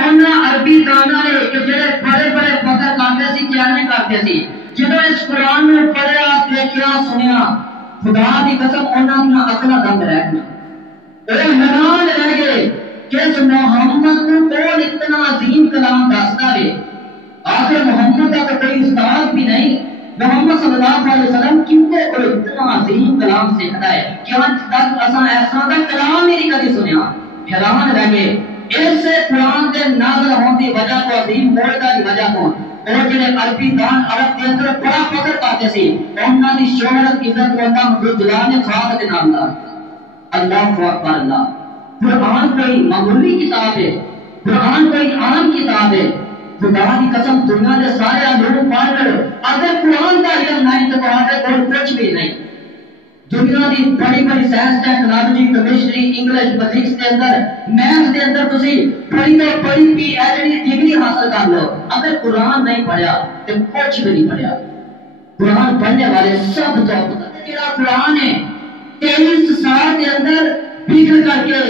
انہاں عربی دانا نے کہ جڑے بڑے بڑے فخر کرتے سی چیلنج کرتے سی جدوں اس قرآن میں پڑھیا دیکھیا سنیا خدا دی قسم انہاں دی عقلاں دنگ رہ گئی وہ حیران رہ گئے کہ اس محمد کو کون اتنا عظیم کلام دستا ہے آخر محمد کا تو کوئی استاد بھی نہیں محمد صلی اللہ علیہ وسلم کیوں کو اتنا عظیم کلام سیکھتا ہے کیا تک اساں ایسا دا کلام میری کبھی سنیا حیران رہ گئے اس قرآن کے نازل ہونے کی وجہ کو عظیم موجودہ کی وجہ کو اور جنہیں عربی دان عرب کے اندر بڑا فخر پاتے سی انہاں دی شہرت عزت کو اللہ مجھے جلال خاک دے نام دا اللہ اکبر اللہ قرآن کوئی معمولی کتاب ہے قرآن کوئی عام کتاب ہے خدا کی قسم دنیا کے سارے علوم پڑھ کر اگر قرآن کا علم نہیں تو اور کچھ بھی نہیں دنیا کی بڑی بڑی science technology chemistry English physics کے اندر میتھ کے اندر تسی بڑی تو بڑی پی ایچ ڈی ڈگری حاصل کر لو اگر قرآن نہیں پڑھیا تو کچھ بھی نہیں پڑھیا قرآن پڑھنے والے سب تو جڑا قرآن ہے 23 سال کے اندر بگڑ کر کے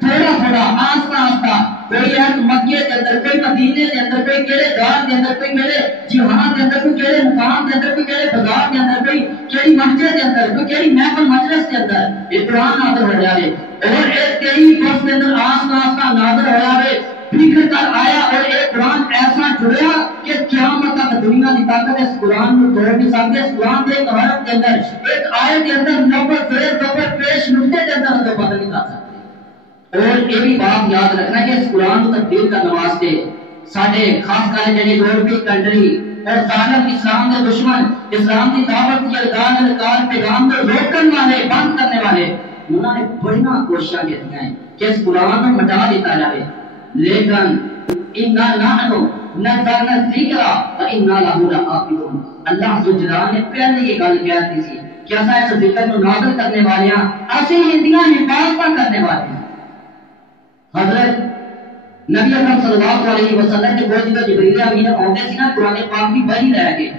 تھوڑا تھوڑا آہستہ آہستہ کوئی ایک مکے کے اندر کوئی مدینے کے اندر کوئی کیڑے دار کے اندر کوئی کیڑے جہان کے اندر کوئی کیڑے مقام کے اندر کوئی کیڑے بازار کے اندر کوئی کیڑی مسجد کے اندر کوئی کیڑی محفل مجلس کے اندر یہ قرآن نازل ہو جائے اور ایک 23 برس کے اندر آہستہ آہستہ نازل ہو جائے بگڑ کر آیا اور ایک قرآن ایسا جڑیا کہ قیامت تک دنیا کی طاقت اس قرآن کو توڑ نہیں سکتی اس قرآن کے ایک حرف کے اندر ایک آیت کے اندر نمبر زیر نمبر پیش نقطے کے اندر تو پتہ نہیں کر سکتے اور یہ بھی بات یاد رکھنا کہ اس قرآن کو تبدیل کرنے واسطے ساڈے خاص کر جڑی یورپی کنٹری اور ظالم اسلام کے دشمن اسلام کی دعوت کی الکار پیغام کو روکنے والے بند کرنے والے انہوں نے بڑی کوششیں کی ہیں کہ اس قرآن کو مٹا دیتا جائے لیکن انا نحن نزلنا الذکر وانا له لحافظون اللہ جلال نے پہلے یہ گل کہہ دی سی کہ اساں اس ذکر کو نازل کرنے والے ہیں اسی ہندیاں حفاظت کرنے والے ہیں حضرت نبی اکرم صلی اللہ علیہ وسلم کے بہت جگہ جبریل امین آتے سی نا قرآن پاک بھی بڑی رہ گئے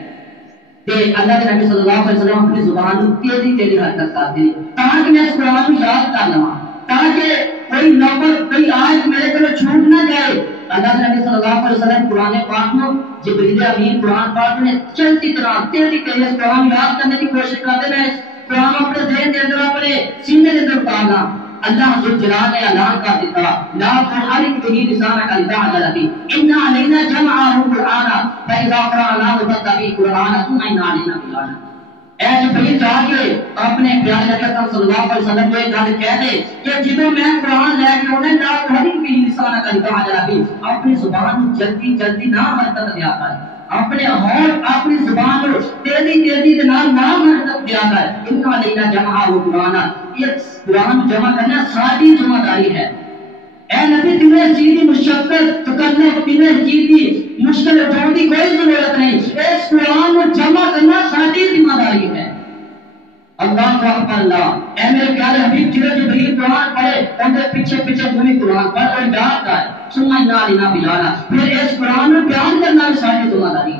تے اللہ کے نبی صلی اللہ علیہ وسلم اپنی زبان کو تیزی تیزی حرکت کرتے تاکہ میں اس قرآن کو یاد کر لواں تاکہ کوئی نمبر کوئی آیت میرے کو چھوٹ نہ جائے اللہ کے نبی صلی اللہ علیہ وسلم قرآن پاک کو جبریل امین قرآن پاک نے چلتی طرح تیزی تیزی اس قرآن یاد کرنے کی کوشش کرتے ہیں قرآن اپنے ذہن کے اندر اپنے سینے کے اندر اتارنا اللہ جلال نے اعلان کر دیتا لا تحرك به لسانك لتعجل به ان علينا جمعه قرانا فاذا قرأناه فاتبع قرآنه ثم ان علينا بيانه اے جبریل جا کے اپنے پیارے نبی صلی اللہ علیہ وسلم کو ایک گل کہہ دے کہ جدوں میں قرآن لے کے اونے لا تحرك به لسانك لتعجل به اپنی زبان جلدی جلدی نہ حرکت دیا کر اپنے ہونٹ اپنی زبان کو تیزی تیزی کے نال نہ حرکت دیا کر ان علینا جمعه قرانا یہ قرآن جمع کرنا ساری ذمہ داری ہے اے نبی تمہیں چیز کی مشقت تکلف تمہیں چیز کی مشکل اٹھانے کی کوئی ضرورت نہیں اس قرآن کو جمع کرنا ساری ذمہ داری ہے اللہ اکبر اللہ اے میرے پیارے حبیب جبریل قرآن پڑھے ان کے پیچھے پیچھے تمہیں قرآن پڑھ اور یاد کر سننا لینا بلانا پھر اس قرآن کو بیان کرنا ساری ذمہ داری